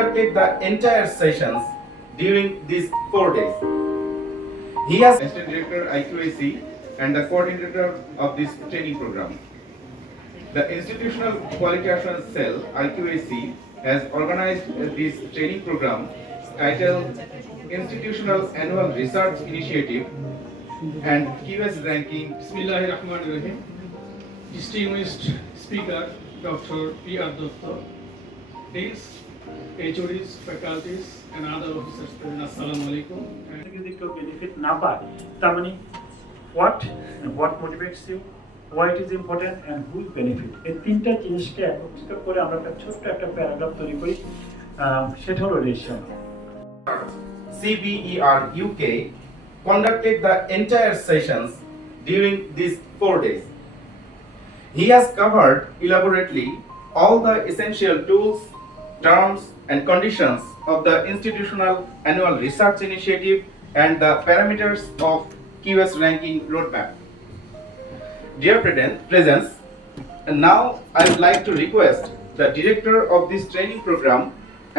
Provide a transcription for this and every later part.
conducted the entire sessions during these 4 days. He has Assistant Director IQAC and the coordinator of this training program. The Institutional Quality Assurance Cell IQAC has organized this training program titled Institutional Annual Research Initiative and QS Ranking. Bismillahirrahmanirrahim. Distinguished Speaker Dr. P.R. Datta, Deans, HODs, faculties and other officers present, Assalamu alaikum. যদি কেউ benefit না পায় তার মানে what motivates you, why it is important and who will benefit, এই তিনটা জিনিসকে একত্রিত করে আমরা একটা ছোট্ট একটা প্যারাগ্রাফ তৈরি করি, সেটা হলো ration. CBER UK conducted the entire sessions during these 4 days. He has covered elaborately all the essential tools, terms and conditions of the Institutional Annual Research Initiative and the parameters of QS ranking roadmap. Dear presence, and now I would like to request the director of this training program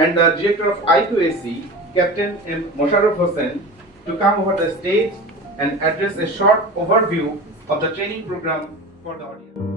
and the director of IQAC, Captain M. Mosharraf Hossain, to come over the stage and address a short overview of the training program for the audience.